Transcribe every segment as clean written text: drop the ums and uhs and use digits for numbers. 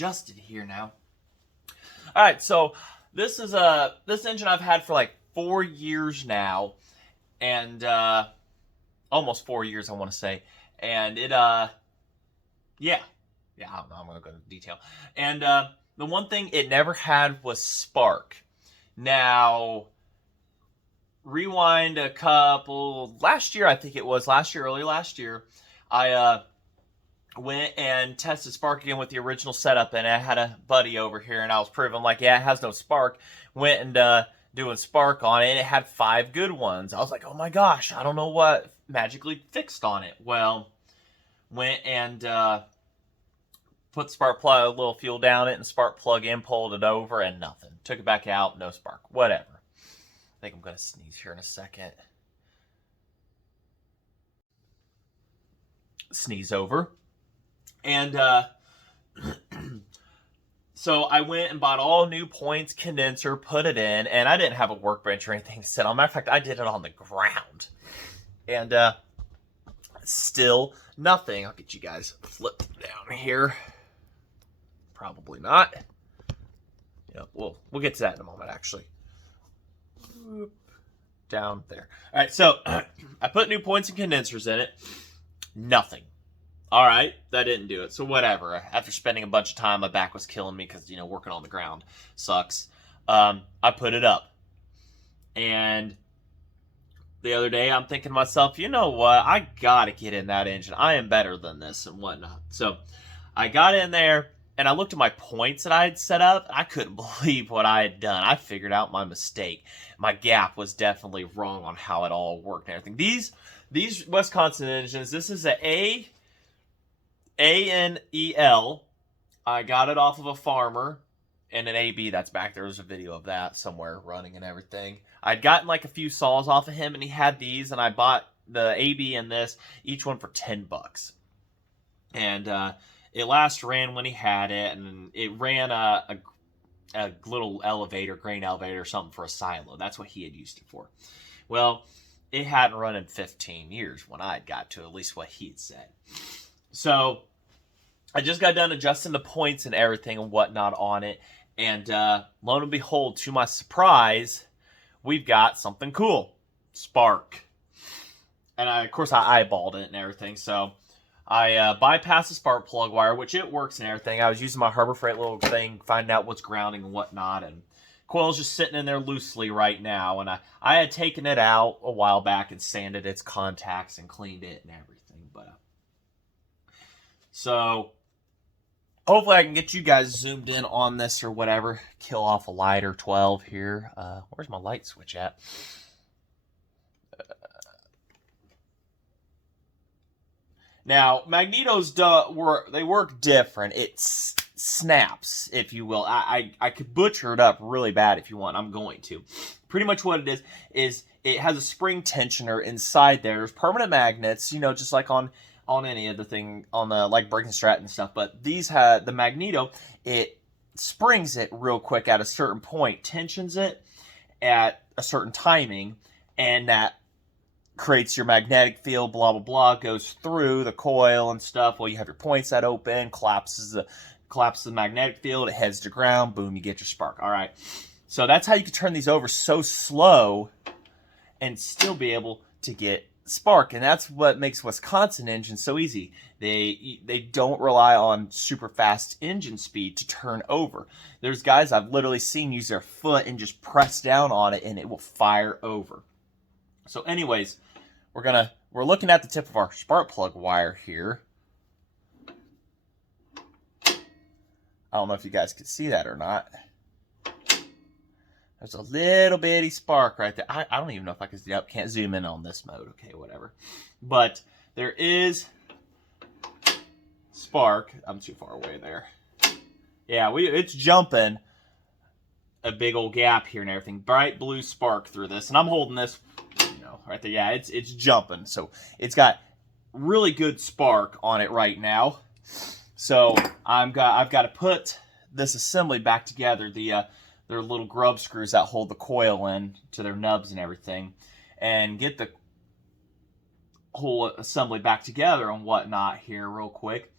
adjusted here now. All right, so this is this engine I've had for like 4 years now, and almost 4 years I want to say, and it yeah, I don't know, I'm gonna go into detail. And the one thing it never had was spark. Now, rewind a couple last year, I think it was early last year, I went and tested spark again with the original setup, and I had a buddy over here, and I was proving like, yeah, it has no spark. Went and doing spark on it, and it had 5 good ones. I was like, oh my gosh, I don't know what magically fixed on it. Well, went and put spark plug, a little fuel down it, and spark plug in, pulled it over, and nothing. Took it back out, no spark. Whatever. I think I'm gonna sneeze here in a second. Sneeze over. And so I went and bought all new points condenser, put it in, and I didn't have a workbench or anything to sit on. Matter of fact, I did it on the ground. And still nothing. I'll get you guys flipped down here. Probably not. Yeah, we'll get to that in a moment, actually. Down there. All right, so I put new points and condensers in it. Nothing. All right, that didn't do it. So whatever. After spending a bunch of time, my back was killing me because, working on the ground sucks. I put it up. And the other day, I'm thinking to myself, you know what? I got to get in that engine. I am better than this and whatnot. So I got in there, and I looked at my points that I had set up. I couldn't believe what I had done. I figured out my mistake. My gap was definitely wrong on how it all worked and everything. These Wisconsin engines, this is a AENL. I got it off of a farmer, and an AB that's back there. There's a video of that somewhere running and everything. I'd gotten like a few saws off of him, and he had these, and I bought the AB and this, each one for $10. And it last ran when he had it, and it ran a little elevator, grain elevator or something for a silo. That's what he had used it for. Well, it hadn't run in 15 years when I got to at least what he had said. So I just got done adjusting the points and everything and whatnot on it. And lo and behold, to my surprise, we've got something cool. Spark. And of course, I eyeballed it and everything. So I bypassed the spark plug wire, which it works and everything. I was using my Harbor Freight little thing, finding out what's grounding and whatnot. And coil's just sitting in there loosely right now. And I had taken it out a while back and sanded its contacts and cleaned it and everything. But so hopefully I can get you guys zoomed in on this or whatever. Kill off a light or 12 here. Where's my light switch at? Now, magnetos they work different. It snaps, if you will. I could butcher it up really bad if you want. I'm going to. Pretty much what it is it has a spring tensioner inside there. There's permanent magnets, just like on any of the thing, on the like braking strat and stuff. But these have the magneto, it springs it real quick at a certain point, tensions it at a certain timing, and that creates your magnetic field, blah, blah, blah, goes through the coil and stuff. Well, you have your points that open, collapses the magnetic field, it heads to ground, boom, you get your spark. All right. So that's how you can turn these over so slow and still be able to get spark. And that's what makes Wisconsin engines so easy. They don't rely on super fast engine speed to turn over. There's guys I've literally seen use their foot and just press down on it and it will fire over. So anyways, we're looking at the tip of our spark plug wire here. I don't know if you guys can see that or not. There's a little bitty spark right there. I don't even know if I can, can't zoom in on this mode. Okay, whatever. But there is spark. I'm too far away there. Yeah, it's jumping a big old gap here and everything. Bright blue spark through this. And I'm holding this, right there. Yeah, it's jumping. So it's got really good spark on it right now. So I've got to put this assembly back together. Their little grub screws that hold the coil in to their nubs and everything, and get the whole assembly back together and whatnot here real quick,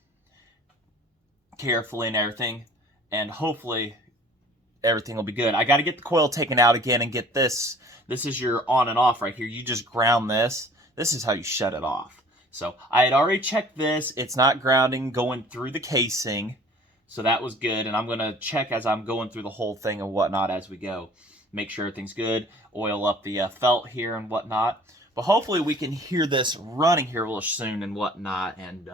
carefully and everything. and hopefully everything will be good. I got to get the coil taken out again and get this. This is your on and off right here. You just ground this. This is how you shut it off. So I had already checked this. It's not grounding going through the casing. So that was good. And I'm going to check as I'm going through the whole thing and whatnot as we go. Make sure everything's good. Oil up the felt here and whatnot. But hopefully we can hear this running here real soon and whatnot. And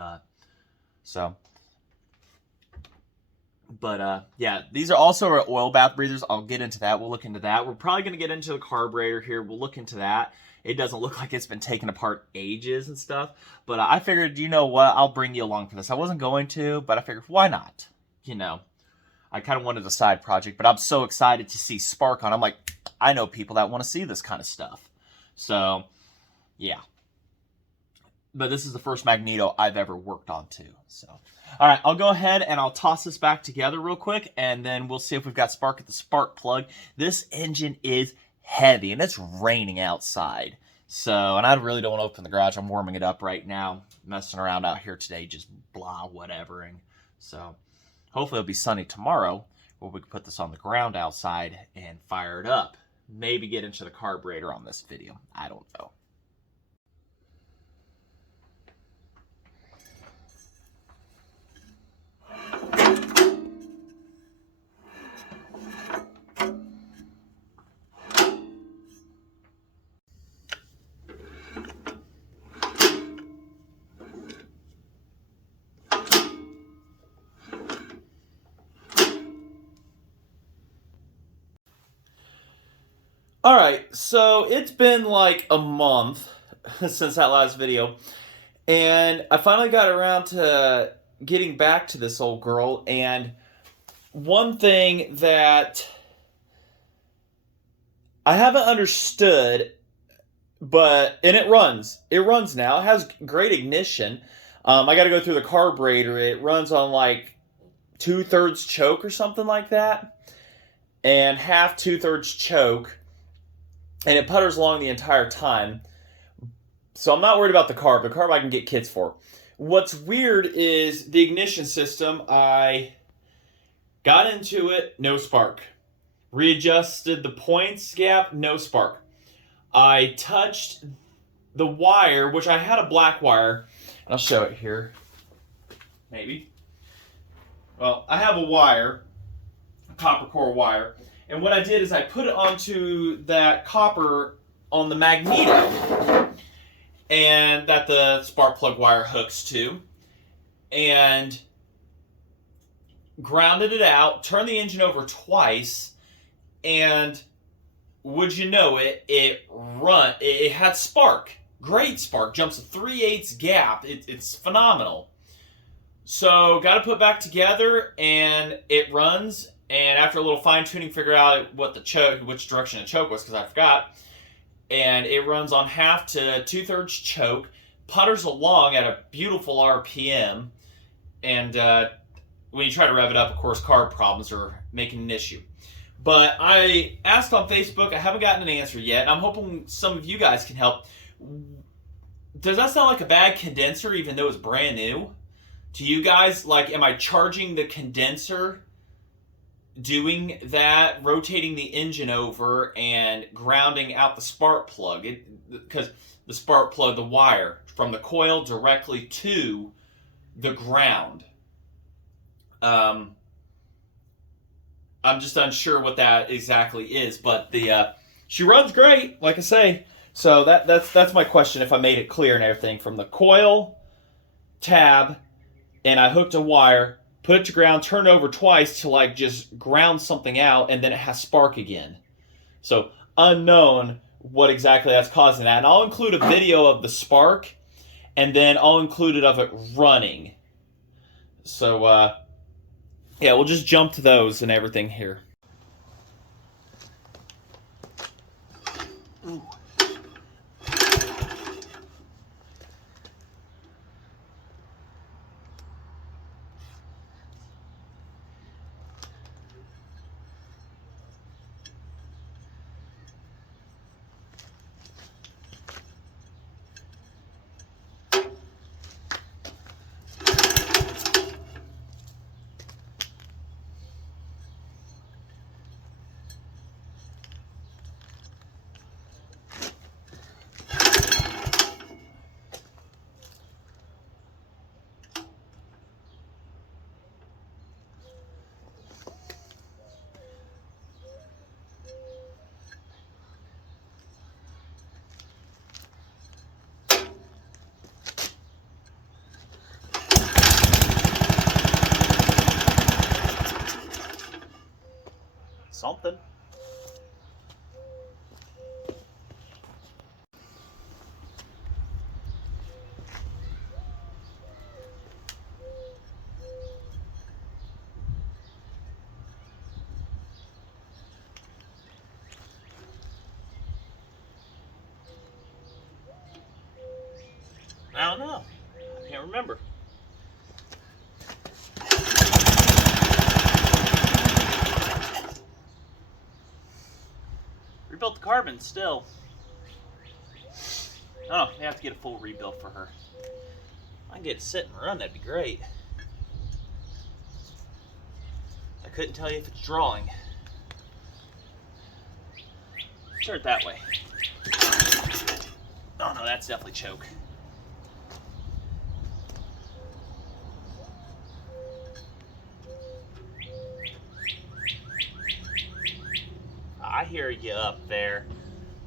yeah, these are also our oil bath breathers. I'll get into that. We'll look into that. We're probably going to get into the carburetor here. We'll look into that. It doesn't look like it's been taken apart ages and stuff. But I figured, you know what, I'll bring you along for this. I wasn't going to, but I figured, why not? You know, I kind of wanted a side project, but I'm so excited to see spark on. I'm like, I know people that want to see this kind of stuff. So, yeah. But this is the first magneto I've ever worked on too. So, all right, I'll go ahead and I'll toss this back together real quick, and then we'll see if we've got spark at the spark plug. This engine is heavy, and it's raining outside. So, and I really don't want to open the garage. I'm warming it up right now, messing around out here today, just blah, whatever. And so, hopefully it'll be sunny tomorrow, where we can put this on the ground outside and fire it up. Maybe get into the carburetor on this video. I don't know. All right, so it's been like a month since that last video, and I finally got around to getting back to this old girl. And one thing that I haven't understood, and it runs now. It has great ignition. I got to go through the carburetor. It runs on like 2/3 choke or something like that, and half 2/3 choke. And it putters along the entire time. So I'm not worried about the carb. The carb I can get kits for. What's weird is the ignition system. I got into it, no spark. Readjusted the points gap, no spark. I touched the wire, which I had a black wire. And I'll show it here. Maybe. Well, I have a wire, a copper core wire. And what I did is I put it onto that copper on the magneto, and that the spark plug wire hooks to, and grounded it out, turned the engine over twice, and would you know it, it had spark. Great spark, jumps a 3/8 gap. It's phenomenal. So got to put back together, and it runs. And after a little fine tuning, figure out which direction the choke was, because I forgot. And it runs on half to 2/3 choke, putters along at a beautiful RPM. And when you try to rev it up, of course, carb problems are making an issue. But I asked on Facebook, I haven't gotten an answer yet. I'm hoping some of you guys can help. Does that sound like a bad condenser, even though it's brand new? To you guys, like, am I charging the condenser, doing that, rotating the engine over, and grounding out the spark plug? Because the spark plug, the wire from the coil directly to the ground. I'm just unsure what that exactly is, but she runs great, like I say. So that's my question, if I made it clear and everything. From the coil tab, and I hooked a wire, put it to ground, turn it over twice to like just ground something out, and then it has spark again. So unknown what exactly that's causing that. And I'll include a video of the spark, and then I'll include it of it running. So yeah, we'll just jump to those and everything here. Ooh. I don't know. I can't remember. Rebuilt the carbon still. Oh, I have to get a full rebuild for her. I can get it sit and run, that'd be great. I couldn't tell you if it's drawing. Turn it that way. Oh no, that's definitely choke. I hear you up there,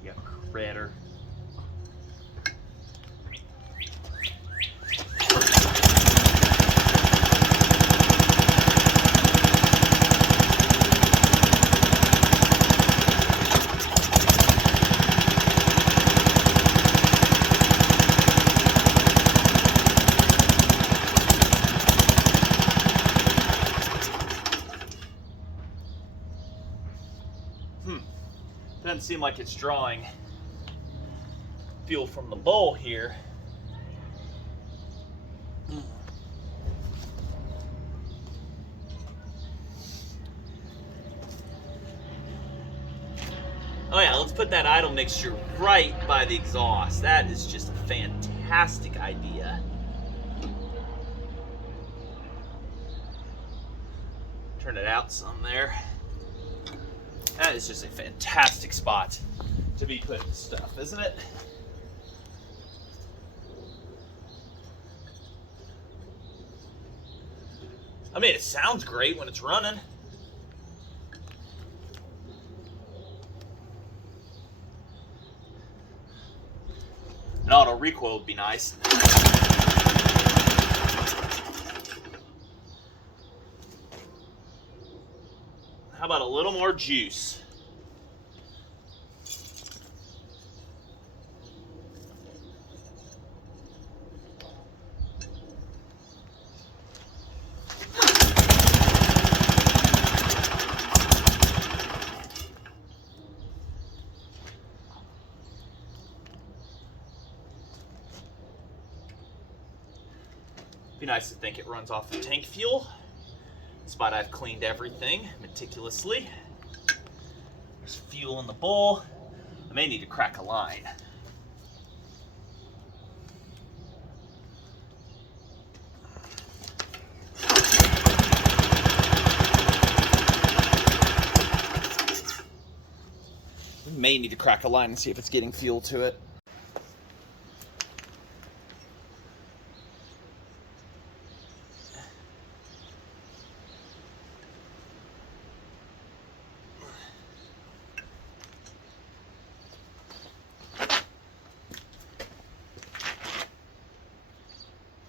you critter. Doesn't seem like it's drawing fuel from the bowl here. Oh yeah, let's put that idle mixture right by the exhaust. That is just a fantastic idea. Turn it out some there. That is just a fantastic spot to be putting stuff, isn't it? I mean, it sounds great when it's running. An auto recoil would be nice. How about a little more juice? Be nice to think it runs off of tank fuel. Spot I've cleaned everything meticulously. There's fuel in the bowl. I may need to crack a line. May need to crack a line and see if it's getting fuel to it.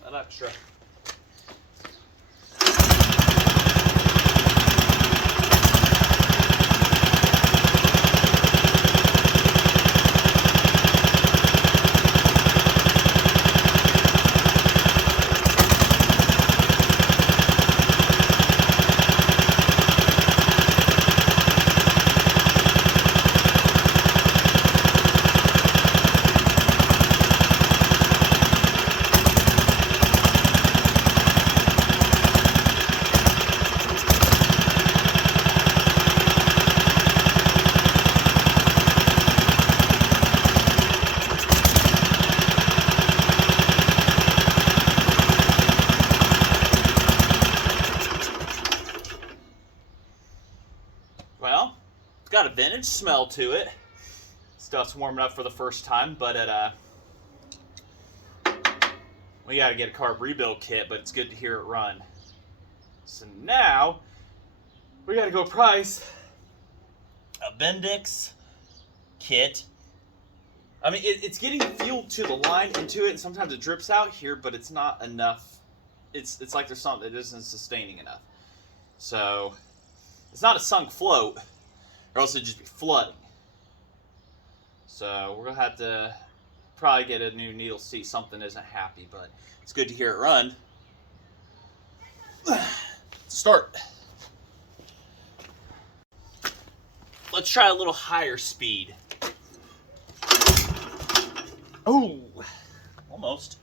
That extra. Well, it's got a vintage smell to it. Stuff's warming up for the first time, but we got to get a carb rebuild kit, but it's good to hear it run. So now we got to go price a Bendix kit. I mean, it's getting fuel to the line into it, and sometimes it drips out here, but it's not enough. It's like there's something that isn't sustaining enough. So it's not a sunk float, or else it'd just be flooding. So we're gonna have to probably get a new needle, see something isn't happy, but it's good to hear it run. Start. Let's try a little higher speed. Oh, almost.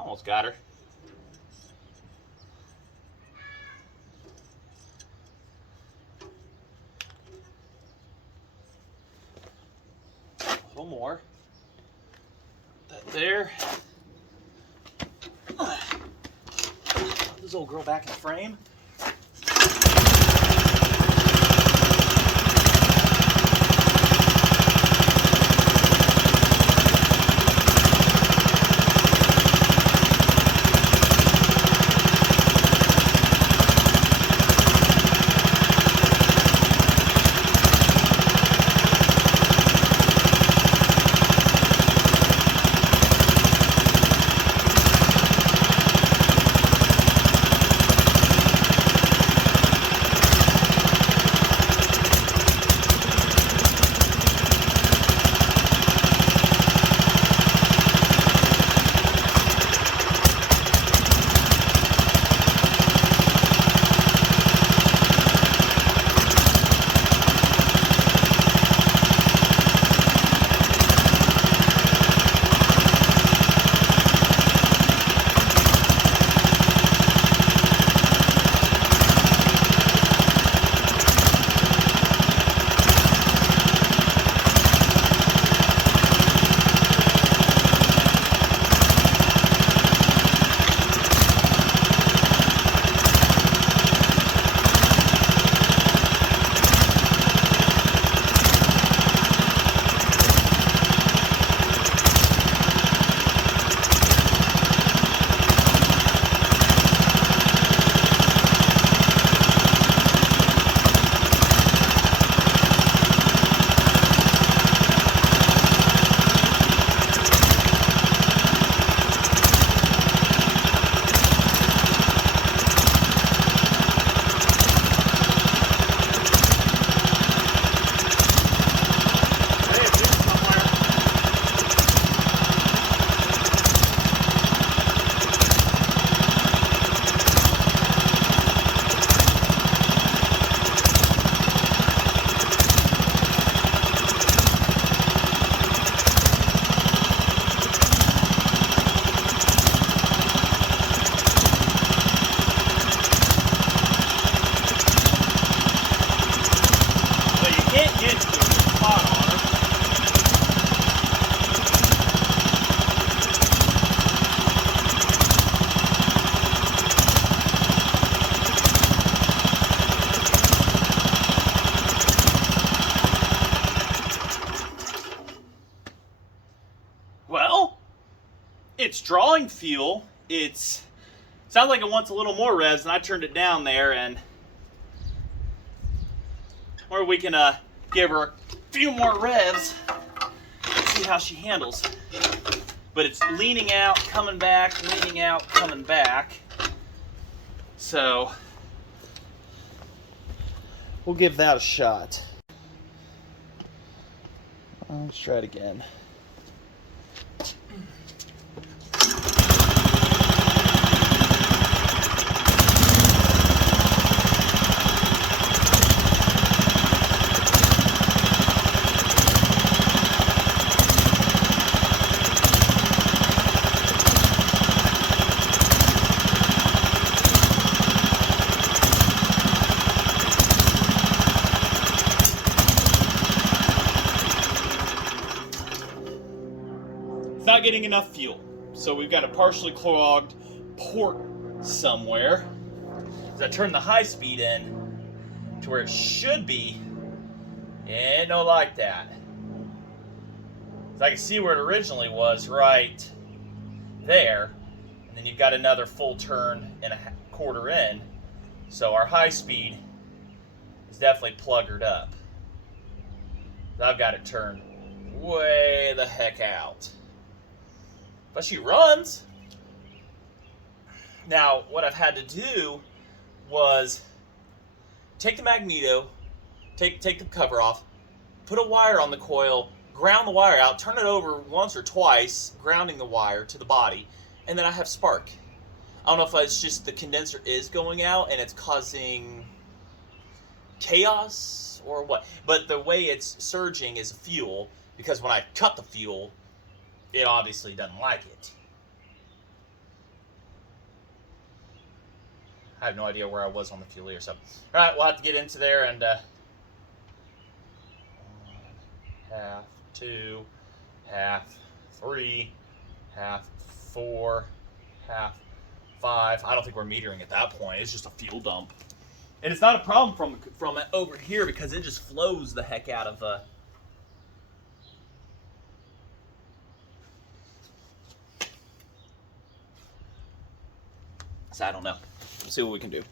Almost got her. A little more. That there. Put this old girl back in the frame. Well, it's drawing fuel. Sounds like it wants a little more revs, and I turned it down there, and or we can give her a few more revs and see how she handles. But it's leaning out, coming back, leaning out, coming back. So we'll give that a shot. Let's try it again. Not getting enough fuel, so we've got a partially clogged port somewhere. As I turn the high speed in to where it should be, and no like that. So I can see where it originally was right there, and then you've got another full turn and a quarter in, so our high speed is definitely pluggered up. So I've got it turned way the heck out. But she runs. Now, what I've had to do was take the magneto, take the cover off, put a wire on the coil, ground the wire out, turn it over once or twice, grounding the wire to the body, and then I have spark. I don't know if it's just the condenser is going out and it's causing chaos or what, but the way it's surging is fuel, because when I cut the fuel, it obviously doesn't like it. I have no idea where I was on the fuel here. So, all right, we'll have to get into there and 1 half, 2, half, 3, half, 4, half, 5. I don't think we're metering at that point. It's just a fuel dump. And it's not a problem from over here because it just flows the heck out of so I don't know. We'll see what we can do.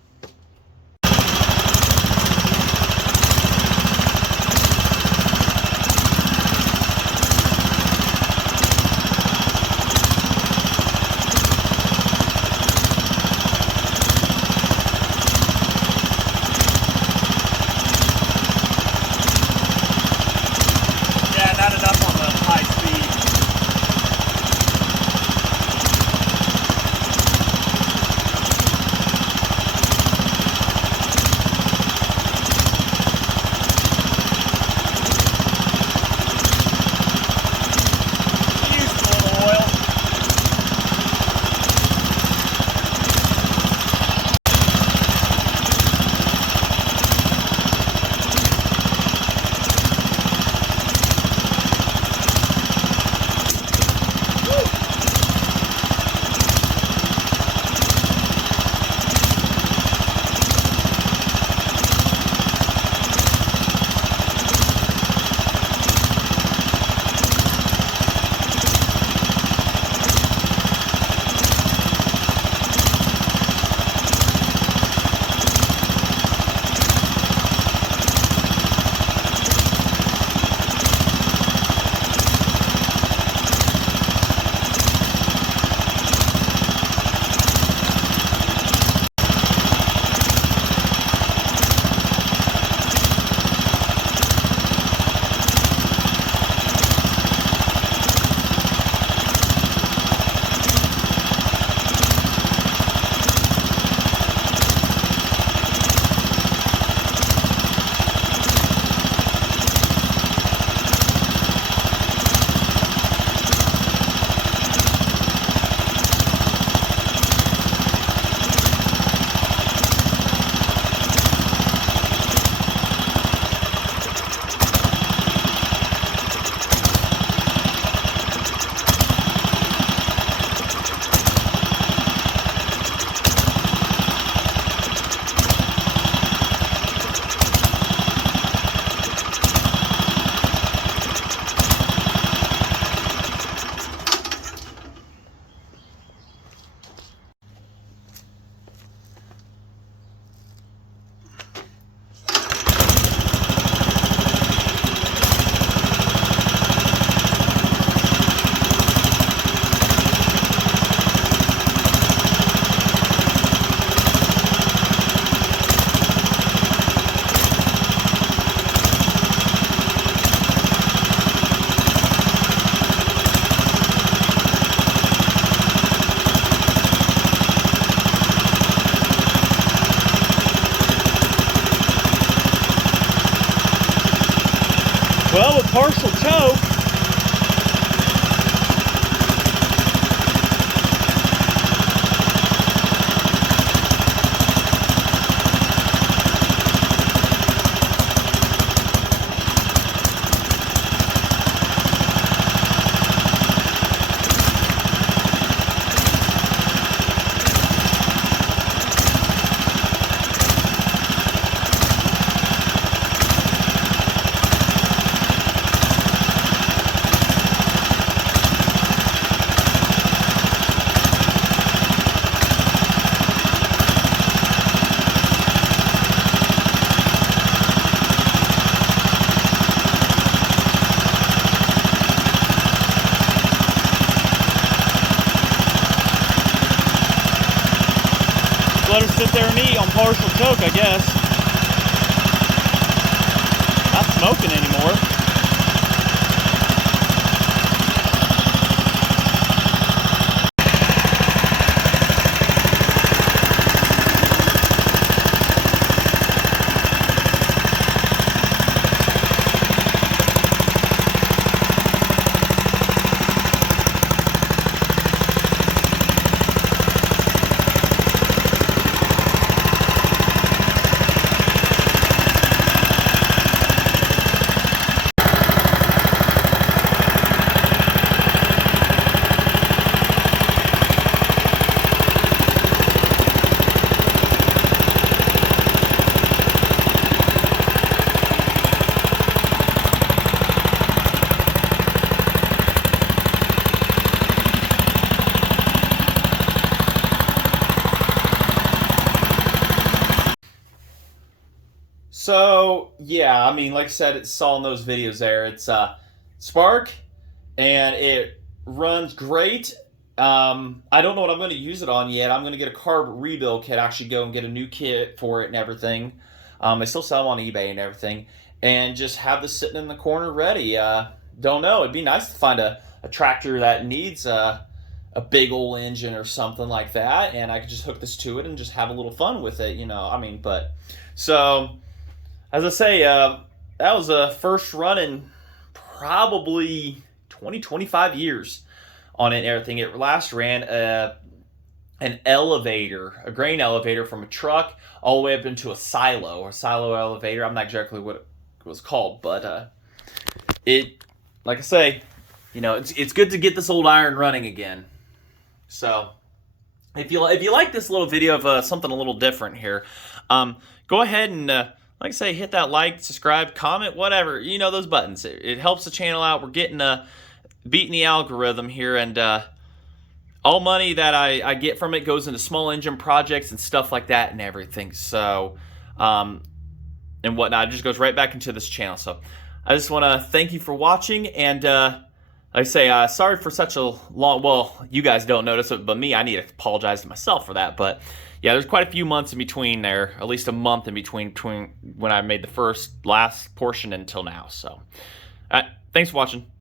Well, with partial choke, let her sit there and eat on partial choke, I guess. Not smoking anymore. So yeah, I mean, like I said, it's saw in those videos there. It's Spark, and it runs great. I don't know what I'm going to use it on yet. I'm going to get a carb rebuild kit. Actually, go and get a new kit for it and everything. I still sell them on eBay and everything, and just have this sitting in the corner ready. Don't know. It'd be nice to find a tractor that needs a big old engine or something like that, and I could just hook this to it and just have a little fun with it. I mean, but so. As I say, that was a first run in probably 20, 25 years on it and everything. It last ran an elevator, a grain elevator from a truck all the way up into a silo elevator. I'm not exactly what it was called, but like I say, it's good to get this old iron running again. So if you like this little video of something a little different here, go ahead and like I say, hit that like, subscribe, comment, whatever. Those buttons. It helps the channel out. We're getting beating the algorithm here, and all money that I get from it goes into small engine projects and stuff like that and everything. So, and whatnot. It just goes right back into this channel. So, I just want to thank you for watching, and like I say, sorry for such a long. Well, you guys don't notice it, but me, I need to apologize to myself for that. But yeah, there's quite a few months in between there, at least a month in between when I made the last portion until now. So, thanks for watching.